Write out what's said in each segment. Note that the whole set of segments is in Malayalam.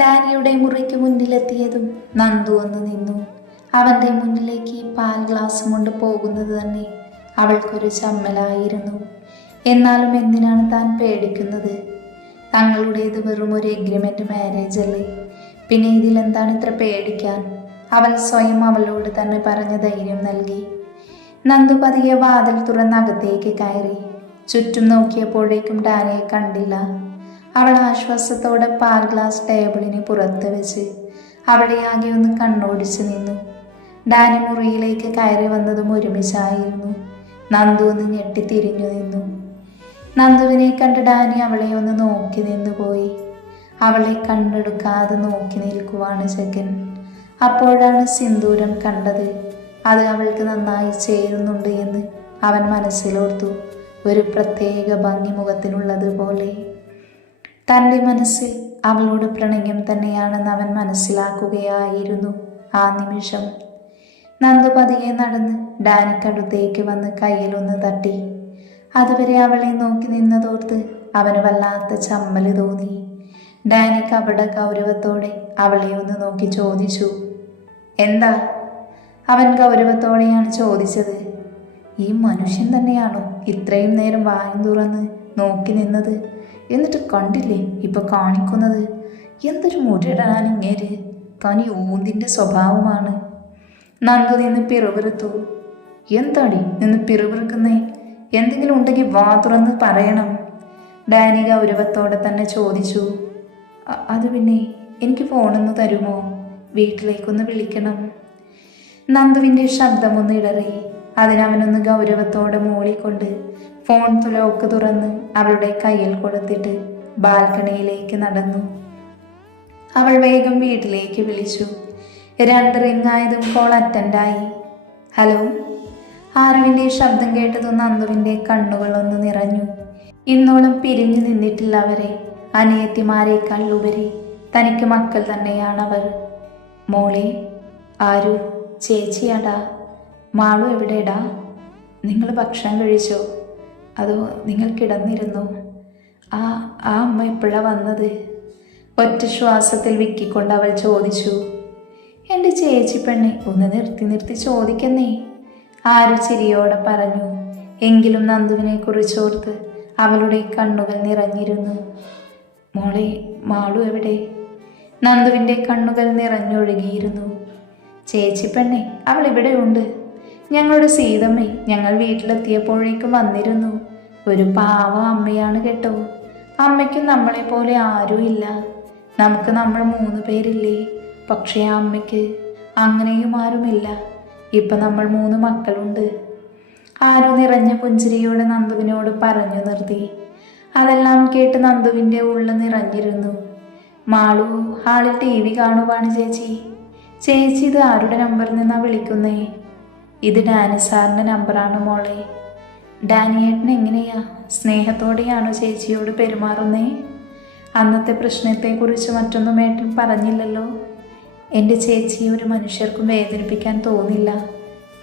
ഡാനിയുടെ മുറിക്ക് മുന്നിലെത്തിയതും നന്ദു വന്ന് നിന്നു. അവൻ്റെ മുന്നിലേക്ക് പാൽ ഗ്ലാസ് കൊണ്ട് പോകുന്നത് തന്നെ അവൾക്കൊരു ചമ്മലായിരുന്നു. എന്നാലും എന്തിനാണ് താൻ പേടിക്കുന്നത്? തങ്ങളുടേത് വെറും ഒരു എഗ്രിമെൻ്റ് മാരേജ് അല്ലേ, പിന്നെ ഇതിലെന്താണ് ഇത്ര പേടിക്കാൻ? അവൾ സ്വയം അവളോട് തന്നെ പറഞ്ഞ ധൈര്യം നൽകി. നന്ദു പതിയെ വാതിൽ തുറന്നകത്തേക്ക് കയറി. ചുറ്റും നോക്കിയപ്പോഴേക്കും ഡാനിയെ കണ്ടില്ല. അവൾ ആശ്വാസത്തോടെ പാൽ ഗ്ലാസ് ടേബിളിന് പുറത്ത് വെച്ച് അവിടെ ആകെ ഒന്ന് കണ്ണോടിച്ച് നിന്നു. ഡാനി മുറിയിലേക്ക് കയറി വന്നതും ഒരുമിച്ചായിരുന്നു. നന്ദു ഒന്ന് ഞെട്ടി തിരിഞ്ഞു നിന്നു. നന്ദുവിനെ കണ്ട് ഡാനി അവളെ ഒന്ന് നോക്കി നിന്നുപോയി. അവളെ കണ്ടെടുക്കാതെ നോക്കി നിൽക്കുവാണ് ചെക്കൻ. അപ്പോഴാണ് സിന്ദൂരം കണ്ടത്. അത് അവൾക്ക് നന്നായി ചേരുന്നുണ്ട് എന്ന് അവൻ മനസ്സിലോർത്തു. ഒരു പ്രത്യേക ഭംഗി മുഖത്തിനുള്ളതുപോലെ. തൻ്റെ മനസ്സിൽ അവളോട് പ്രണയം തന്നെയാണെന്ന് അവൻ മനസ്സിലാക്കുകയായിരുന്നു ആ നിമിഷം. നന്ദു പതിയെ നടന്ന് ഡാനിക്കടുത്തേക്ക് വന്ന് കയ്യിലൊന്ന് തട്ടി. അതുവരെ അവളെ നോക്കി നിന്നതോർത്ത് അവന് വല്ലാത്ത ചമ്മല് തോന്നി. ഡാനി കപട ഗൗരവത്തോടെ അവളെ ഒന്ന് നോക്കി ചോദിച്ചു, എന്താ? അവൻ ഗൗരവത്തോടെയാണ് ചോദിച്ചത്. ഈ മനുഷ്യൻ തന്നെയാണോ ഇത്രയും നേരം വായും തുറന്ന് നോക്കി നിന്നത്? എന്നിട്ട് കണ്ടില്ലേ ഇപ്പൊ കാണിക്കുന്നത്? എന്തൊരു മുരടാൻ ഇങ്ങേര്! തനി ഊന്തിൻ്റെ സ്വഭാവമാണ്. നന്ദു നിന്ന് പിറുപിറുത്തു. എന്താടി നിന്ന് പിറുപിറുക്കുന്നേ? എന്തെങ്കിലും ഉണ്ടെങ്കിൽ വാ തുറന്ന് പറയണം. ഡാനി ഗൗരവത്തോടെ തന്നെ ചോദിച്ചു. അത് പിന്നെ എനിക്ക് ഫോണൊന്ന് തരുമോ? വീട്ടിലേക്കൊന്ന് വിളിക്കണം. നന്ദുവിൻ്റെ ശബ്ദമൊന്ന് ഇടറി. അതിനവനൊന്ന് ഗൗരവത്തോടെ മൂളിക്കൊണ്ട് ഫോൺ ലോക്ക് തുറന്ന് അവളുടെ കയ്യിൽ കൊടുത്തിട്ട് ബാൽക്കണിയിലേക്ക് നടന്നു. അവൾ വേഗം വീട്ടിലേക്ക് വിളിച്ചു. 2 റിങ്ങായതും കോൾ അറ്റൻഡായി. ഹലോ. ആരുവിൻ്റെ ശബ്ദം കേട്ടതും നന്ദുവിൻ്റെ കണ്ണുകളൊന്ന് നിറഞ്ഞു. ഇന്നോളം പിരിഞ്ഞു നിന്നിട്ടില്ല അവരെ. അനിയത്തിമാരേക്കാൾ ഉപരി തനിക്ക് മക്കൾ തന്നെയാണവർ. മോളെ. ആരു? ചേച്ചിയാടാ. മാളു എവിടെടാ? നിങ്ങൾ ഭക്ഷണം കഴിച്ചോ? അതോ നിങ്ങൾ കിടന്നിരുന്നോ? ആ അമ്മ എപ്പോഴാണ് വന്നത്? ഒറ്റ ശ്വാസത്തിൽ വിക്കിക്കൊണ്ട് അവൾ ചോദിച്ചു. എൻ്റെ ചേച്ചി പെണ്ണെ, ഒന്ന് നിർത്തി ചോദിക്കുന്നേ, ആരു ചിരിയോടെ പറഞ്ഞു. എങ്കിലും നന്ദുവിനെ കുറിച്ചോർത്ത് അവളുടെ കണ്ണുകൾ നിറഞ്ഞിരുന്നു. മോളെ, മാളു എവിടെ? നന്ദുവിൻ്റെ കണ്ണുകൾ നിറഞ്ഞൊഴുകിയിരുന്നു. ചേച്ചി പെണ്ണെ, അവൾ ഇവിടെയുണ്ട്. ഞങ്ങളുടെ സീതമ്മ ഞങ്ങൾ വീട്ടിലെത്തിയപ്പോഴേക്കും വന്നിരുന്നു. ഒരു പാവ അമ്മയാണ് കേട്ടോ. അമ്മയ്ക്കും നമ്മളെ പോലെ ആരും ഇല്ല. നമുക്ക് നമ്മൾ 3 പേരില്ലേ? പക്ഷേ ആ അമ്മയ്ക്ക് അങ്ങനെയും ആരുമില്ല. ഇപ്പം നമ്മൾ 3 മക്കളുണ്ട്. ആരു നിറഞ്ഞ പുഞ്ചിരിയോടെ നന്ദുവിനോട് പറഞ്ഞു നിർത്തി. അതെല്ലാം കേട്ട് നന്ദുവിൻ്റെ ഉള്ളിൽ നിറഞ്ഞിരുന്നു. മാളു ഹാളിൽ TV കാണുവാണ് ചേച്ചി. ചേച്ചി ഇത് ആരുടെ നമ്പറിൽ നിന്നാണ് വിളിക്കുന്നേ? ഇത് ഡാനി സാറിൻ്റെ നമ്പറാണ് മോളെ. ഡാനിയേട്ടൻ എങ്ങനെയാ? സ്നേഹത്തോടെയാണോ ചേച്ചിയോട് പെരുമാറുന്നേ? അന്നത്തെ പ്രശ്നത്തെക്കുറിച്ച് മറ്റൊന്നും ഏട്ടൻ പറഞ്ഞില്ലല്ലോ. എൻ്റെ ചേച്ചിയെ ഒരു മനുഷ്യർക്കും വേദനിപ്പിക്കാൻ തോന്നില്ല.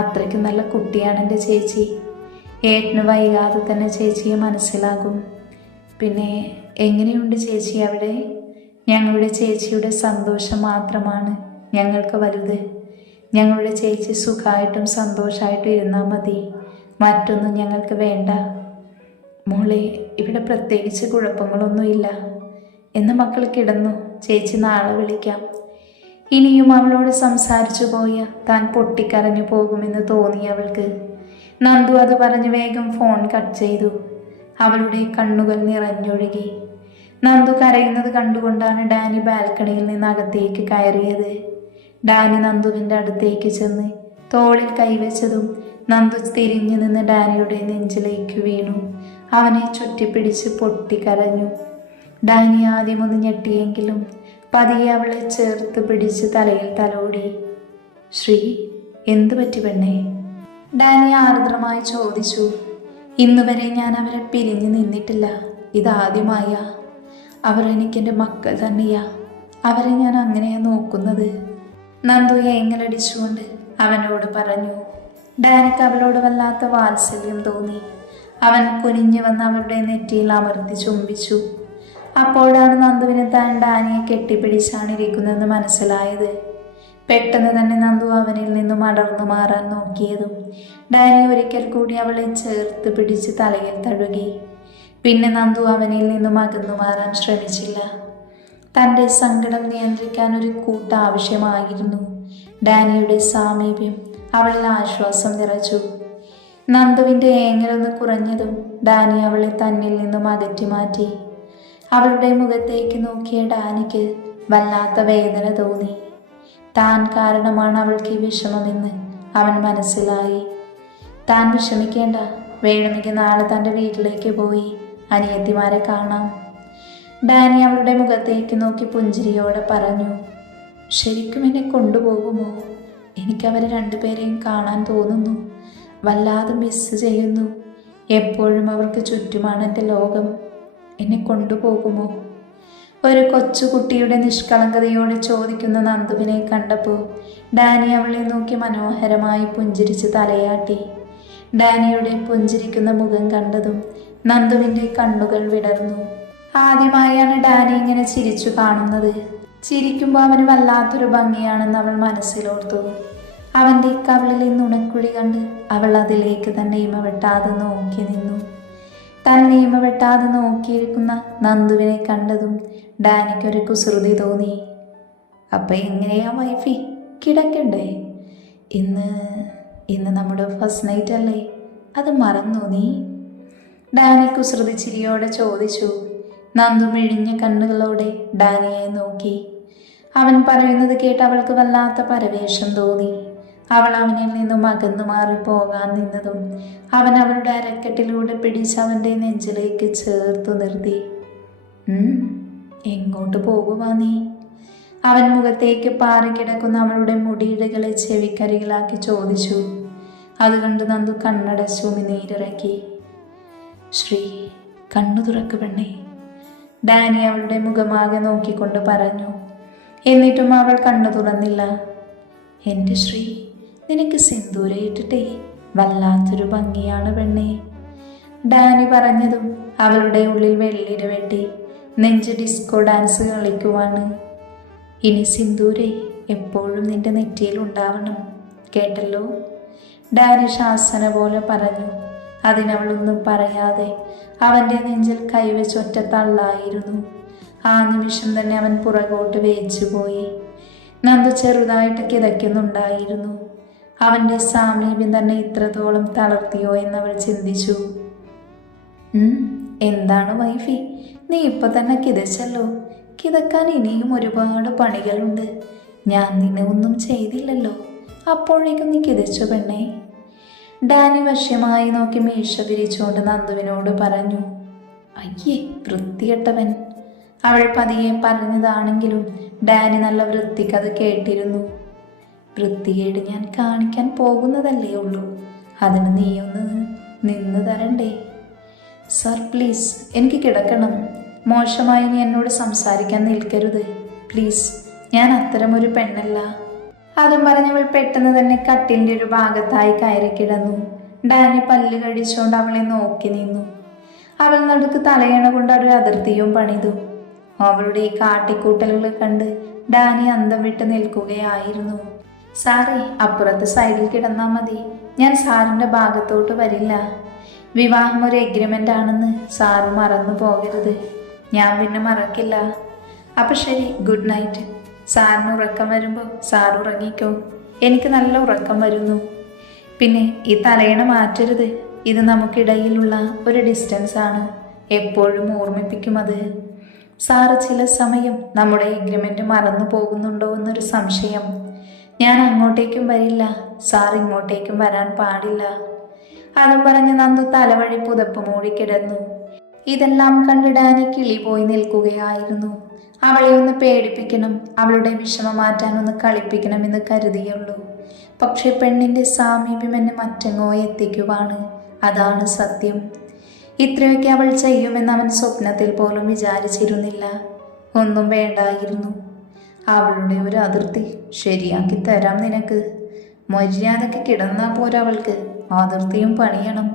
അത്രയ്ക്കും നല്ല കുട്ടിയാണ് എൻ്റെ ചേച്ചി. ഏട്ടന് വൈകാതെ തന്നെ ചേച്ചിയെ മനസ്സിലാകും. പിന്നെ എങ്ങനെയുണ്ട് ചേച്ചി അവിടെ? ഞങ്ങളുടെ ചേച്ചിയുടെ സന്തോഷം മാത്രമാണ് ഞങ്ങൾക്ക് വലുത്. ഞങ്ങളുടെ ചേച്ചി സുഖമായിട്ടും സന്തോഷമായിട്ടും ഇരുന്നാൽ മതി. മറ്റൊന്നും ഞങ്ങൾക്ക് വേണ്ട. മോളെ, ഇവിടെ പ്രത്യേകിച്ച് കുഴപ്പങ്ങളൊന്നുമില്ല. എന്ന് മക്കൾ കിടന്നു. ചേച്ചി നാളെ വിളിക്കാം. ഇനിയും അവളോട് സംസാരിച്ചു പോയ താൻ പൊട്ടിക്കരഞ്ഞു പോകുമെന്ന് തോന്നി അവൾക്ക്. നന്ദു അത് പറഞ്ഞ് വേഗം ഫോൺ കട്ട് ചെയ്തു. അവളുടെ കണ്ണുകൾ നിറഞ്ഞൊഴുകി. നന്ദു കരയുന്നത് കണ്ടുകൊണ്ടാണ് ഡാനി ബാൽക്കണിയിൽ നിന്ന് അകത്തേക്ക് കയറിയത്. ഡാനി നന്ദുവിൻ്റെ അടുത്തേക്ക് ചെന്ന് തോളിൽ കൈവച്ചതും നന്ദു തിരിഞ്ഞു നിന്ന് ഡാനിയുടെ നെഞ്ചിലേക്ക് വീണു. അവനെ ചുറ്റിപ്പിടിച്ച് പൊട്ടിക്കരഞ്ഞു. ഡാനി ആദ്യമൊന്ന് ഞെട്ടിയെങ്കിലും പതിയെ അവളെ ചേർത്ത് പിടിച്ച് തലയിൽ തലോടി. ശ്രീ, എന്തു പറ്റി പെണ്ണേ? ഡാനി ആർദ്രമായി ചോദിച്ചു. ഇന്നുവരെ ഞാൻ അവരെ പിരിഞ്ഞു നിന്നിട്ടില്ല. ഇതാദ്യമായ. അവർ എനിക്കെൻ്റെ മക്കൾ തന്നെയാ. അവരെ ഞാൻ അങ്ങനെയാണ് നോക്കുന്നത്. നന്ദു ഏങ്ങലടിച്ചുകൊണ്ട് അവനോട് പറഞ്ഞു. ഡാനിക്ക് അവളോട് വല്ലാത്ത വാത്സല്യം തോന്നി. അവൻ കുനിഞ്ഞു വന്ന് അവളുടെ നെറ്റിയിൽ അമർത്തി ചുംബിച്ചു. അപ്പോഴാണ് നന്ദുവിന് താൻ ഡാനിയെ കെട്ടിപ്പിടിച്ചാണ് ഇരിക്കുന്നതെന്ന് മനസ്സിലായത്. പെട്ടെന്ന് തന്നെ നന്ദു അവനിൽ നിന്നും അടർന്നു മാറാൻ നോക്കിയതും ഡാനി ഒരിക്കൽ കൂടി അവളെ ചേർത്ത് പിടിച്ച് തലയിൽ തഴുകി. പിന്നെ നന്ദു അവനിൽ നിന്നും അകന്നു മാറാൻ ശ്രമിച്ചില്ല. തൻ്റെ സങ്കടം നിയന്ത്രിക്കാൻ ഒരു കൂട്ട് ആവശ്യമായിരുന്നു. ഡാനിയുടെ സാമീപ്യം അവളിൽ ആശ്വാസം നിറച്ചു. നന്ദുവിൻ്റെ ഏങ്ങലൊന്ന് കുറഞ്ഞതും ഡാനി അവളെ തന്നിൽ നിന്നും അകറ്റി മാറ്റി. അവളുടെ മുഖത്തേക്ക് നോക്കിയ ഡാനിക്ക് വല്ലാത്ത വേദന തോന്നി. താൻ കാരണമാണ് അവൾക്ക് ഈ വിഷമമെന്ന് അവൻ മനസ്സിലായി. താൻ വിഷമിക്കേണ്ട, വേണമെങ്കിൽ നാളെ തൻ്റെ വീട്ടിലേക്ക് പോയി അനിയത്തിമാരെ കാണാം. ഡാനി അവളുടെ മുഖത്തേക്ക് നോക്കി പുഞ്ചിരിയോടെ പറഞ്ഞു. ശരിക്കും എന്നെ കൊണ്ടുപോകുമോ? എനിക്കവരെ രണ്ടുപേരെയും കാണാൻ തോന്നുന്നു. വല്ലാതെ മിസ് ചെയ്യുന്നു. എപ്പോഴും അവർക്ക് ചുറ്റുമാണ് എൻ്റെ ലോകം. എന്നെ കൊണ്ടുപോകുമോ? ഒരു കൊച്ചുകുട്ടിയുടെ നിഷ്കളങ്കതയോടെ ചോദിക്കുന്ന നന്ദുവിനെ കണ്ടപ്പോൾ ഡാനി അവളെ നോക്കി മനോഹരമായി പുഞ്ചിരിച്ച് തലയാട്ടി. ഡാനിയുടെ പുഞ്ചിരിക്കുന്ന മുഖം കണ്ടതും നന്ദുവിൻ്റെ കണ്ണുകൾ വിടർന്നു. ആദ്യമായാണ് ഡാനി ഇങ്ങനെ ചിരിച്ചു കാണുന്നത്. ചിരിക്കുമ്പോൾ അവന് വല്ലാത്തൊരു ഭംഗിയാണെന്ന് അവൾ മനസ്സിലോർത്തു. അവൻ്റെ കവിളിലെ നുണക്കുഴി കണ്ട് അവൾ അതിലേക്ക് തന്നെ ഇമവെട്ടാതെ നോക്കി നിന്നു. തന്നെ ഇമവെട്ടാതെ നോക്കിയിരിക്കുന്ന നന്ദുവിനെ കണ്ടതും ഡാനിക്കൊരു കുസൃതി തോന്നി. അപ്പം എങ്ങനെയാ വൈഫി, കിടക്കണ്ടേ? ഇന്ന് നമ്മുടെ ഫസ്റ്റ് നൈറ്റ് അല്ലേ, അത് മറന്നോ നീ? ഡാനി കുസൃതി ചിരിയോടെ ചോദിച്ചു. നന്ദു മിഴിഞ്ഞ കണ്ണുകളോടെ ഡാനിയെ നോക്കി. അവൻ പറയുന്നത് കേട്ട് അവൾക്ക് വല്ലാത്ത പരവേശം തോന്നി. അവൾ അവനിൽ നിന്നും അകന്നു മാറി പോകാൻ നിന്നതും അവൻ അവളുടെ അരക്കെട്ടിലൂടെ പിടിച്ച് അവൻ്റെ നെഞ്ചിലേക്ക് ചേർത്തു നിർത്തി. എങ്ങോട്ട് പോകുവാ നീ? അവൻ മുഖത്തേക്ക് പാറിക്കിടക്കുന്ന അവളുടെ മുടിയിഴകളെ ചെവിക്കരികളാക്കി ചോദിച്ചു. അതുകണ്ട് നന്ദു കണ്ണടച്ചു നീരിറക്കി. ശ്രീ, കണ്ണു തുറക്ക് പെണ്ണേ, ഡാനി അവളുടെ മുഖമാകെ നോക്കിക്കൊണ്ട് പറഞ്ഞു. എന്നിട്ടും അവൾ കണ്ണു തുറന്നില്ല. എൻ്റെ ശ്രീ, നിനക്ക് സിന്ദൂരയിട്ടിട്ടേ വല്ലാത്തൊരു ഭംഗിയാണ് പെണ്ണേ. ഡാനി പറഞ്ഞതും അവളുടെ ഉള്ളിൽ വെള്ളിര വെട്ടി നെഞ്ച് ഡിസ്കോ ഡാൻസ് കളിക്കുവാണ്. ഇനി സിന്ദൂരെ എപ്പോഴും നിന്റെ നെറ്റിയിൽ ഉണ്ടാവണം, കേട്ടല്ലോ? ഡാനി ശാസന പോലെ പറഞ്ഞു. അതിനവളൊന്നും പറയാതെ അവൻ്റെ നെഞ്ചിൽ കൈവച്ച് ഒറ്റ തള്ളായിരുന്നു. ആ നിമിഷം തന്നെ അവൻ പുറകോട്ട് വേച്ചുപോയി. നന്ദു ചെറുതായിട്ട് കിതയ്ക്കുന്നുണ്ടായിരുന്നു. അവൻ്റെ സാമീപ്യം തന്നെ ഇത്രത്തോളം തളർത്തിയോ എന്നവൾ ചിന്തിച്ചു. എന്താണ് വൈഫി, നീ ഇപ്പൊ തന്നെ കിതച്ചല്ലോ. കിതക്കാൻ ഇനിയും ഒരുപാട് പണികളുണ്ട്. ഞാൻ നിന്നെ ഒന്നും ചെയ്തില്ലല്ലോ, അപ്പോഴേക്കും നീ കിതച്ചു പെണ്ണേ. ഡാനി വശ്യമായി നോക്കി മീശ വിരിച്ചുകൊണ്ട് നന്ദുവിനോട് പറഞ്ഞു. അയ്യേ വൃത്തികെട്ടവൻ. അവൾ പതിയെ പറഞ്ഞതാണെങ്കിലും ഡാനി നല്ല വൃത്തിക്കത് കേട്ടിരുന്നു. വൃത്തികേട് ഞാൻ കാണിക്കാൻ പോകുന്നതല്ലേ ഉള്ളൂ, അതിന് നീയൊന്ന് നിന്ന് തരണ്ടേ? സർ പ്ലീസ്, എനിക്ക് കിടക്കണം. മോശമായി നീ എന്നോട് സംസാരിക്കാൻ നിൽക്കരുത് പ്ലീസ്, ഞാൻ അത്തരമൊരു പെണ്ണല്ല. അതും പറഞ്ഞവൾ പെട്ടെന്ന് തന്നെ കട്ടിലിൻ്റെ ഒരു ഭാഗത്തായി കയറി കിടന്നു. ഡാനി പല്ല് കടിച്ചുകൊണ്ട് അവളെ നോക്കി നിന്നു. അവൾ നടുക്ക് തലയണ കൊണ്ട് ഒരു അതിർത്തിയും പണിതു. അവളുടെ ഈ കാട്ടിക്കൂട്ടലുകൾ കണ്ട് ഡാനി അന്തം വിട്ട് നിൽക്കുകയായിരുന്നു. സാറേ, അപ്പുറത്തെ സൈഡിൽ കിടന്നാൽ മതി, ഞാൻ സാറിൻ്റെ ഭാഗത്തോട്ട് വരില്ല. വിവാഹം ഒരു എഗ്രിമെൻ്റ് ആണെന്ന് സാറ് മറന്നു പോകരുത്. ഞാൻ പിന്നെ മറക്കില്ല. അപ്പം ശരി, ഗുഡ് നൈറ്റ്. സാറിന് ഉറക്കം വരുമ്പോൾ സാർ ഉറങ്ങിക്കോ, എനിക്ക് നല്ല ഉറക്കം വരുന്നു. പിന്നെ ഈ തലയണ മാറ്റരുത്, ഇത് നമുക്കിടയിലുള്ള ഒരു ഡിസ്റ്റൻസ് ആണ്, എപ്പോഴും ഓർമ്മിപ്പിക്കും അത്. സാറ് ചില സമയം നമ്മുടെ എഗ്രിമെൻ്റ് മറന്നു പോകുന്നുണ്ടോ എന്നൊരു സംശയം. ഞാൻ അങ്ങോട്ടേക്കും വരില്ല, സാർ ഇങ്ങോട്ടേക്കും വരാൻ പാടില്ല. അതും പറഞ്ഞ് നന്ദു തലവഴി പുതപ്പ് മൂടിക്കിടന്നു. ഇതെല്ലാം കണ്ട് ഡാനി കിളി പോയി നിൽക്കുകയായിരുന്നു. അവളെ ഒന്ന് പേടിപ്പിക്കണം, അവളുടെ വിഷമം മാറ്റാനൊന്ന് കളിപ്പിക്കണമെന്ന് കരുതിയുള്ളൂ. പക്ഷെ പെണ്ണിൻ്റെ സാമീപ്യം എന്നെ മറ്റെങ്ങോ എത്തിക്കുവാണ്, അതാണ് സത്യം. ഇത്രയൊക്കെ അവൾ ചെയ്യുമെന്ന് അവൻ സ്വപ്നത്തിൽ പോലും വിചാരിച്ചിരുന്നില്ല. ഒന്നും വേണ്ടായിരുന്നു. അവളുടെ ഒരു അതിർത്തി ശരിയാക്കി തരാം നിനക്ക്. മര്യാദയ്ക്ക് കിടന്നാൽ പോരവൾക്ക്, അതിർത്തിയും പണിയണം.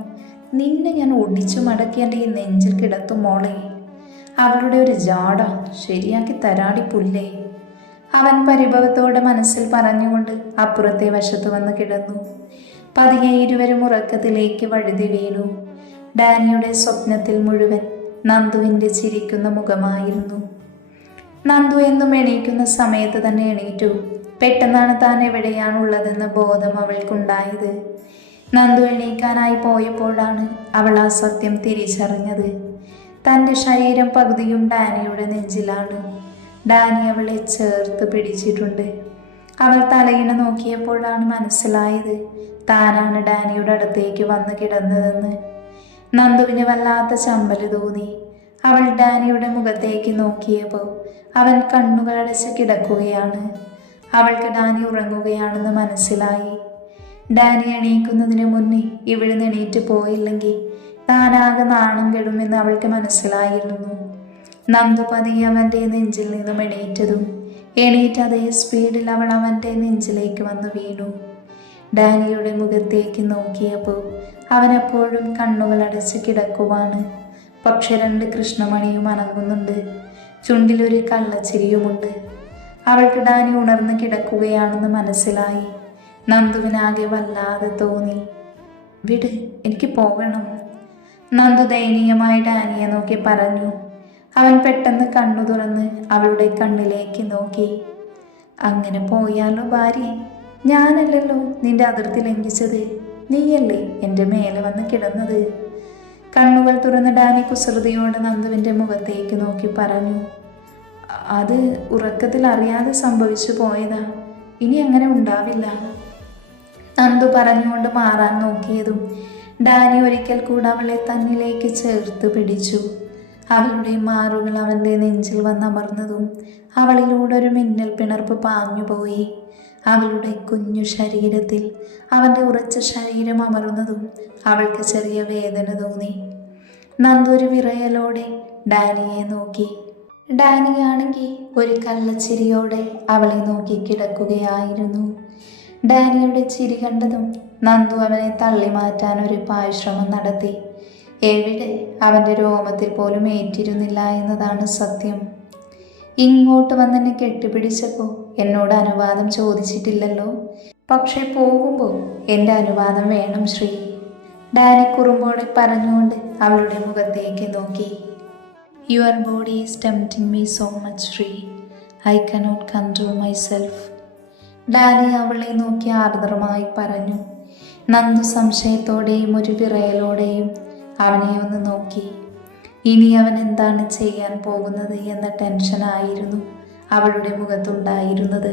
നിന്നെ ഞാൻ ഒടിച്ചു മടക്കി എൻ്റെ ഈ നെഞ്ചിൽ കിടത്തും മോളെ. അവളുടെ ഒരു ജാട ശരിയാക്കി തരാടി പുല്ലേ. അവൻ പരിഭവത്തോടെ മനസ്സിൽ പറഞ്ഞുകൊണ്ട് അപ്പുറത്തെ വശത്ത് വന്ന് കിടന്നു. പതിയെ ഇരുവരും ഉറക്കത്തിലേക്ക് വഴുതി വീണു. ഡാനിയുടെ സ്വപ്നത്തിൽ മുഴുവൻ നന്ദുവിൻ്റെ ചിരിക്കുന്ന മുഖമായിരുന്നു. നന്ദു എന്നും എണീക്കുന്ന സമയത്ത് തന്നെ എണീറ്റു. പെട്ടെന്നാണ് താൻ എവിടെയാണുള്ളതെന്ന ബോധം അവൾക്കുണ്ടായത്. നന്ദു എണീക്കാനായി പോയപ്പോഴാണ് അവൾ ആ സത്യം തിരിച്ചറിഞ്ഞത്. തൻ്റെ ശരീരം പകുതിയും ഡാനിയുടെ നെഞ്ചിലാണ്. ഡാനി അവളെ ചേർത്ത് പിടിച്ചിട്ടുണ്ട്. അവൾ തലയിണ നോക്കിയപ്പോഴാണ് മനസ്സിലായത് താനാണ് ഡാനിയുടെ അടുത്തേക്ക് വന്ന് കിടന്നതെന്ന്. നന്ദുവിന് വല്ലാത്ത ചമ്മല് തോന്നി. അവൾ ഡാനിയുടെ മുഖത്തേക്ക് നോക്കിയപ്പോൾ അവൻ കണ്ണുകളടച്ച് കിടക്കുകയാണ്. അവൾക്ക് ഡാനി ഉറങ്ങുകയാണെന്ന് മനസ്സിലായി. ഡാനി എണീക്കുന്നതിന് മുന്നേ ഇവിടുന്ന് എണീറ്റ് പോയില്ലെങ്കിൽ താനാകെ നാണം കെടുമെന്ന് അവൾക്ക് മനസ്സിലായിരുന്നു. നന്ദു പതിയെ അവൻ്റെ നെഞ്ചിൽ നിന്നും എണീറ്റ് അതേ സ്പീഡിൽ അവൾ അവൻ്റെ നെഞ്ചിലേക്ക് വന്ന് വീണു. ഡാനിയുടെ മുഖത്തേക്ക് നോക്കിയപ്പോൾ അവനെപ്പോഴും കണ്ണുകളടച്ച് കിടക്കുവാണ്. പക്ഷെ 2 കൃഷ്ണമണിയും അനങ്ങുന്നുണ്ട്. ചുണ്ടിലൊരു കള്ളച്ചിരിയുമുണ്ട്. അവൾക്ക് ഡാനി ഉണർന്ന് കിടക്കുകയാണെന്ന് മനസ്സിലായി. നന്ദുവിനാകെ വല്ലാതെ തോന്നി. വിട്, എനിക്ക് പോകണം. നന്ദു ദയനീയമായി ഡാനിയെ നോക്കി പറഞ്ഞു. അവൻ പെട്ടെന്ന് കണ്ണു തുറന്ന് അവളുടെ കണ്ണിലേക്ക് നോക്കി. അങ്ങനെ പോയാലോ ഭാര്യ? ഞാനല്ലല്ലോ നിന്റെ അതിർത്തി ലംഘിച്ചത്, നീയല്ലേ എൻ്റെ മേലെ വന്ന് കിടന്നത്. കണ്ണുകൾ തുറന്ന് ഡാനി കുസൃതിയോടെ നന്ദുവിൻ്റെ മുഖത്തേക്ക് നോക്കി പറഞ്ഞു. അത് ഉറക്കത്തിൽ അറിയാതെ സംഭവിച്ചു പോയതാ, ഇനി അങ്ങനെ ഉണ്ടാവില്ല. നന്ദു പറഞ്ഞുകൊണ്ട് മാറാൻ നോക്കിയതും ഡാനി ഒരിക്കൽ കൂടെ അവളെ തന്നിലേക്ക് ചേർത്ത് പിടിച്ചു. അവളുടെ മാറുകൾ അവൻ്റെ നെഞ്ചിൽ വന്നമർന്നതും അവളിലൂടെ ഒരു മിന്നൽ പിണർപ്പ് പാഞ്ഞുപോയി. അവളുടെ കുഞ്ഞു ശരീരത്തിൽ അവൻ്റെ ഉറച്ച ശരീരം അമർന്നതും അവൾക്ക് ചെറിയ വേദന തോന്നി. നന്ദു ഒരു വിറയലോടെ ഡാനിയെ നോക്കി. ഡാനിയാണെങ്കിൽ ഒരു കള്ളച്ചിരിയോടെ അവളെ നോക്കി കിടക്കുകയായിരുന്നു. ഡാനിയുടെ ചിരി കണ്ടതും നന്ദു അവനെ തള്ളി മാറ്റാൻ ഒരു പായ്ശ്രമം നടത്തി. എവിടെ അവൻ്റെ രോമത്തിൽ പോലും ഏറ്റിരുന്നില്ല എന്നതാണ് സത്യം. ഇങ്ങോട്ട് വന്നെന്നെ കെട്ടിപ്പിടിച്ചപ്പോൾ എന്നോട് അനുവാദം ചോദിച്ചിട്ടില്ലല്ലോ. പക്ഷെ പോകുമ്പോൾ എൻ്റെ അനുവാദം വേണം ശ്രീ. ഡാനി കുറുമ്പോടെ പറഞ്ഞുകൊണ്ട് അവളുടെ മുഖത്തേക്ക് നോക്കി. Your body is tempting me so much Sree. I cannot control myself. Danny അവളെ നോക്കി ആർദ്രമായി പറഞ്ഞു. നന്ദു സംശയത്തോടെയും ഒരു വിറയലോടെയും അവനെ ഒന്ന് നോക്കി. ഇനി അവൻ എന്താണ് ചെയ്യാൻ പോകുന്നത് എന്ന ടെൻഷനായിരുന്നു അവളുടെ മുഖത്തുണ്ടായിരുന്നത്.